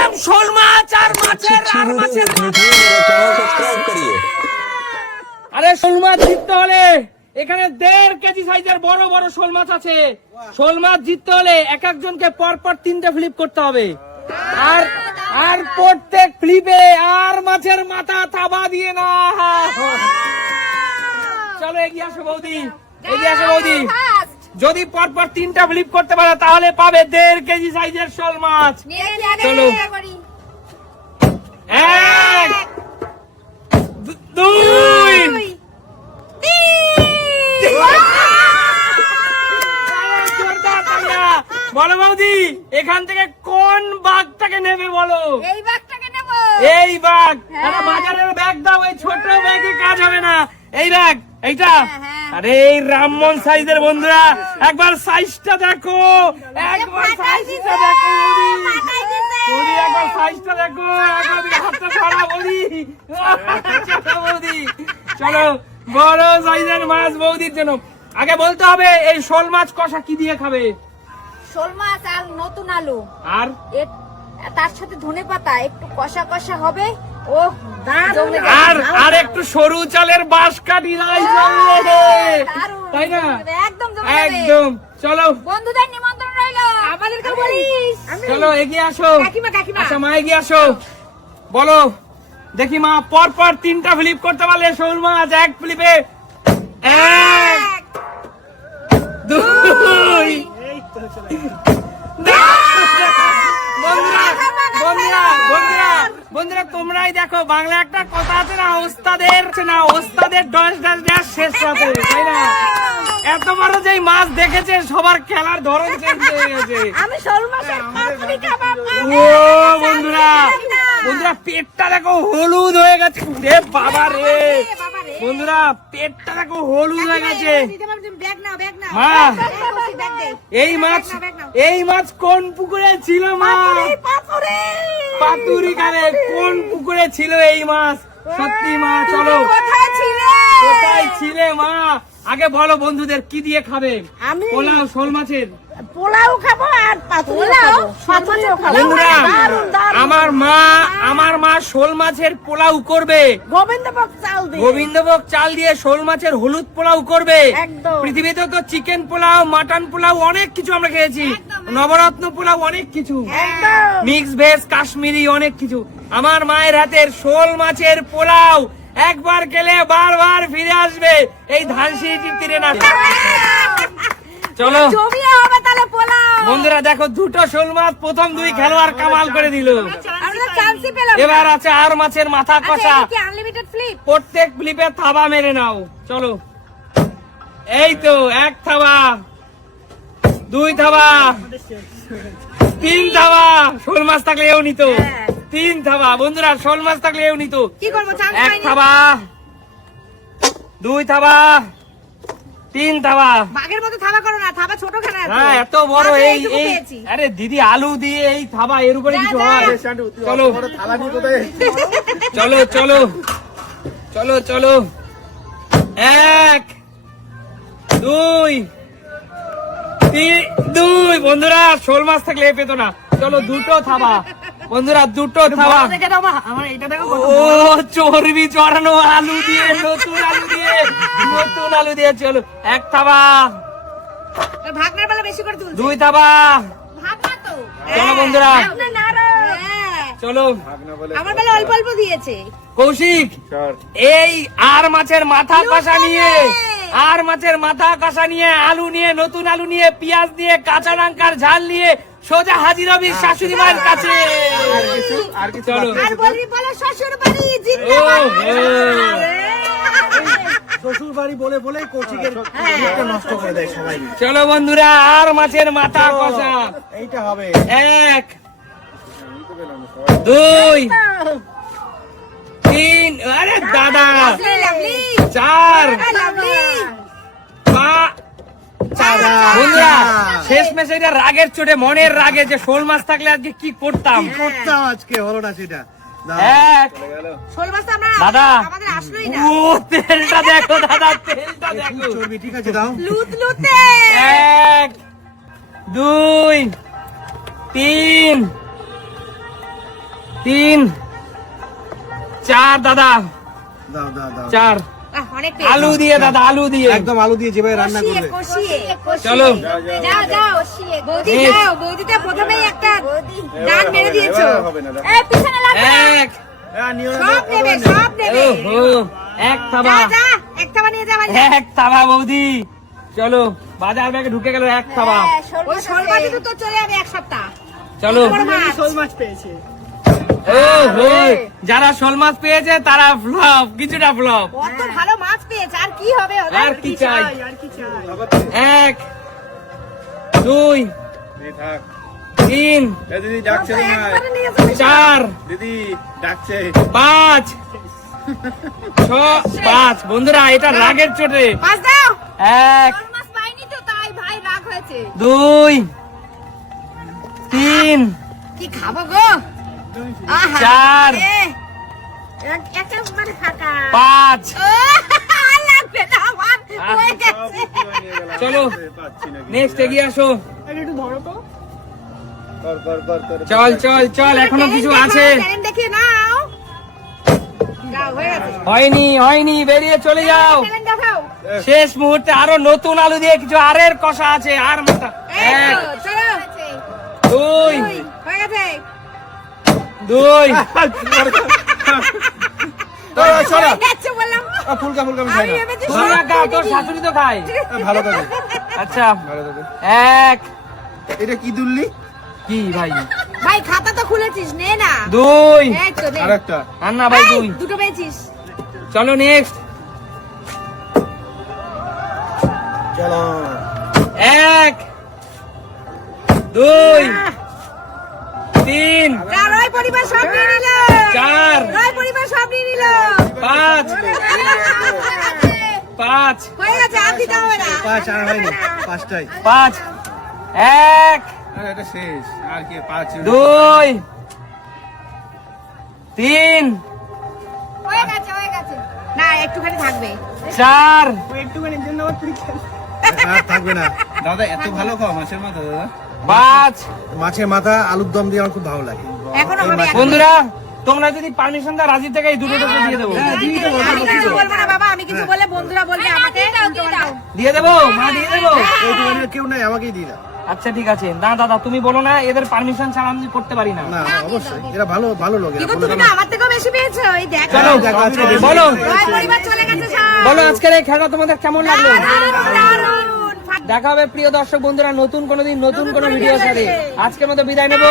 Premium শোল মাছ আর মাছের আরে শোল মাছ জিততে হলে এখানে 1.5 কেজি সাইজের বড় বড় শোল মাছ আছে। শোল মাছ জিততে হলে এক একজনকে পরপর 3টে ফ্লিপ করতে হবে, আর আর প্রত্যেক ফ্লিপে আর মাছের মাথা থাবা দিয়ে না। চলো এগিয়ে আসো বৌদি, এগিয়ে আসো বৌদি। যদি পরপর 3টা ফ্লিপ করতে পারো তাহলে পাবে 1.5 কেজি সাইজের শোল মাছ। চলো 1 2 বলো বৌদি, এখান থেকে কোন বাঘটাকে নেবে বলো? এই বাঘটাকে নেব। এই বাঘ। বাজারের ব্যাগ দাও, এই ছোট ব্যাগে কাজ হবে না। এই ব্যাগ, এইটা। আরে এই রামমন সাইজের বন্ধুরা, একবার সাইজটা দেখো, একবার সাইজটা দেখো বৌদি, একবার সাইজটা দেখো, একবার দিকে হাতটা ছড়া বৌদি। বৌদি চলো, বড় সাইজের মাছ বৌদির জন্য। আগে বলতে হবে এই শোল মাছ কষা কি দিয়ে খাবে? শোল মাছ আর নতুন আলু, আর তার সাথে ধনেপাতা, একটু কষা কষা হবে। ও আর আর একটু সরু চালের বাঁশকাঠি রাই যাবে, তাই না? একদম একদম। চলো বন্ধুদের নিমন্ত্রণ রইলো, আমাদেরকে বলিস। চলো এগিয়ে আসো। কাকিমা কাকিমা আচ্ছা মা এগিয়ে আসো, বলো দেখি মা। পরপর 3টা ফ্লিপ করতে পারলে শোল মাছ এক ফ্লিপে 1 2 বন্ধুরা তোমরাই দেখো, বাংলা একটা কথা আছে না, ওস্তাদের ডস শেষ রাতে, তাই না? এত বড় যে মাছ দেখেছে সবার খেলার ধরন চেঞ্জ হয়ে গেছে। আমি শোল মাছের পাতুরি খাবো। ও বন্ধুরা পেটটা দেখো হলুদ হয়ে গেছে রে বাবা রে। বন্ধুরা পেটটা দেখো হলুদ হয়ে গেছে। মা এই মাছ কোন পুকুরে ছিল মা? পাতুরি খাবে। কোন পুকুরে ছিল এই মাছ? সত্যি মা, চলো কোথায় ছিলে মা? আগে বলো বন্ধুদের কি দিয়ে খাবে? পোলাও, শোল মাছের পোলাও খাবো আর পাতুরিও খাবো। বন্ধুরা আমার মা শোল মাছের পোলাও করবে, গোবিন্দভোগ চাল দিয়ে শোল মাছের হলুদ পোলাও করবে। পৃথিবীতে তো চিকেন পোলাও, মাটন পোলাও অনেক কিছু আমরা খেয়েছি, নবরত্ন পোলাও অনেক কিছু, মিক্স ভেজ, কাশ্মীরি অনেক কিছু। আমার মায়ের হাতের শোল মাছের পোলাও একবার খেলে বারবার ফিরে আসবে এই ধানসিঁড়ির তীরে না। চলো বন্ধুরা দেখো, 2টো শোল মাছ, প্রথম 2 খেলোয়াড় কামাল করে দিল। এবার আছে আর মাছের মাথা কষা। প্রত্যেক ফ্লিপে থাবা মেরে নাও। চলো এই তো 1 থাবা, 2 থাবা, 3 থাবা। শোল মাছ থাকলে এও নিত। 3 থাবা বন্ধুরা, শোল মাছ থাকলে এও নিত। 1 থাবা, 2 থাবা, 3 থাবা। বাঘের মতো থাবা করো না, থাবা ছোট খেলা। হ্যাঁ এত বড় এই আরে দিদি আলু দিয়ে এই থাবা, এর উপরে কিছু হয়? চলো চলো চলো চলো চলো 1 2 3 বন্ধুরা শোল মাছ থাকলে এ পেতো না। চলো 2টো থাবা বন্ধুরা, 2টো থাবা। ও চর্বি চড়ানো আলু দিয়ে, নতুন আলু দিয়ে। চলো 1 থাবা, 2 থাবা। চলো বন্ধুরা চলো। আমার বেলা অল্প অল্প দিয়েছে। কৌশিক এই আর মাছের মাথা কষা নিয়ে আলু নিয়ে, নতুন আলু নিয়ে, পেঁয়াজ নিয়ে, কাঁচা লঙ্কার ঝাল নিয়ে সোজা হাজির হবি শাশুড়ি মায়ের কাছে। চলো শ্বশুর বাড়ি বলে বলে কৌশিকের নষ্ট করে দেয় সবাই। চলো বন্ধুরা আর মাছের মাথা কষা। এইটা হবে 1 2 3 আরে দাদা 4 বন্ধুরা শেষ মেশে রাগের চোটে, মনের রাগে যে শোল মাছ থাকলে আজকে কি করতাম আজকে হলো না সেটা। দাদা ও তেলটা দেখো, দাদা তেলটা দেখো। ঠিক আছে দাও। 1 2 3 3 4 দাদা, দাও দাও দাও 4 অনেক আলু দিয়ে দাদা, আলু দিয়ে। একদম আলু দিয়ে যেভাবে রান্না কষিয়ে করবে কষিয়ে চলো। যাও যাও বৌদি Next. যাও, বৌদিটা প্রথমেই একটা ডান মেরে দিয়েছো। এই পিছনে লাগবে না। 1 হ্যাঁ, নিও না, সব নেবে সব নেবে। ওহো, 1 থাবা, যা যা এক থাবা নিয়ে যা বাড়ি। 1 থাবা বৌদি। চলো, বাজার ব্যাগে ঢুকে গেল 1 থাবা। ওই শোল মাছ তো চলে যাবে এক সপ্তাহ। চলো। বড় মাছ। ওহো, যারা শোল মাছ পেয়েছে তারা ফ্লপ, কিছুটা ফ্লপ। কত ভালো মাছ পেয়েছে, আর কি হবে ওদের? আর কি চাই? 1 2 এই থাক 3 এ দিদি ডাকছে না একবারে নিয়ে যাবে। 4 দিদি ডাকছে 5 6 5 বন্ধুরা, এটা রাগের চোটে। মাছ দাও। 1 শোল মাছ পাইনি তো, তাই ভাই রাগ হয়েছে। 2 3 কি খাবো গো? আহা, 4 একেবারে ফাঁকা। 5 আর লাগবে না আমার, হয়ে গেছে। চলো নেক্সট এগিয়ে আসো। কর কর কর কর চল চল চল, এখনো কিছু আছে। ট্যালেন্ট দেখিয়ে নাও। যাও, হয়ে গেছে। হয়নি হয়নি, বেরিয়ে চলে যাও। ট্যালেন্ট দেখাও। শেষ মুহূর্তে আরো নতুন আলু দিয়ে কিছু আরের কষা আছে, আর মাথা। এই 1 তো, চলো। 2 হয়ে গেছে। 2 চলো হয়ে গেছে বললাম। ফুলকা ফুলকা আমি খাই আমি না ভেবেছি তোর সব একা, তোর শাশুড়ি তো খায়। ভালো থাকে আচ্ছা, ভালো থাকে 1 এটা কি দুললি কি ভাই, ভাই খাতা তো খুলেছিস, নে না। 2 এই তো নে। আরেকটা আর না ভাই, এই, 2। দুটো পেয়েছিস। চলো নেক্সট। চলো 1 2 3 যা, রয় পরিবার সব নিয়ে নিল। 4 রয় পরিবার সব নিয়ে নিল। 5 5 হয়ে গেছে, আর দিতে হবে না। পাঁচ আর হয়নি পাঁচটাই 5 1 আরে এটা শেষ আর কি পাঁচ 2 3 হয়ে গেছে, হয়ে গেছে। না, একটুখানি থাকবে। 4 আর থাকবে না দাদা এত ভালো খাও মাছের মাথা দাদা 5 মাছের মাথা আলুর দম দিয়ে আমার খুব ভালো লাগে এখনো হবে। বন্ধুরা, তোমরা যদি পারমিশন দাও রাজি থেকে এই দুটো টোটো দিয়ে দেবো। আমি কিছু বলবো না বাবা, আমি কিছু বলে বন্ধুরা বলবে আমাকে উল্টো পাল্টা। দিয়ে দেবো মা, দিয়ে দেবো। এইটুখানি কেউ নাই আমাকেই দিয়ে দাও আচ্ছা ঠিক আছে, না দাদা তুমি বলো না, এদের পারমিশন ছাড়া আমি করতে পারি না। না অবশ্যই এরা ভালো ভালো লোক এরা কিন্তু তুমি তো আমার থেকেও বেশি পেয়েছো, এই দেখ। চলো দেখো, আজকে বেশি বলো রয় পরিবার চলে গেছে সব। বলো আজকের এই খেলা তোমাদের কেমন লাগলো? দারুণ, দারুণ। দেখা হবে প্রিয় দর্শক বন্ধুরা নতুন কোনো দিন নতুন কোনো ভিডিওর সাথে। আজকের মতো বিদায় নেবো।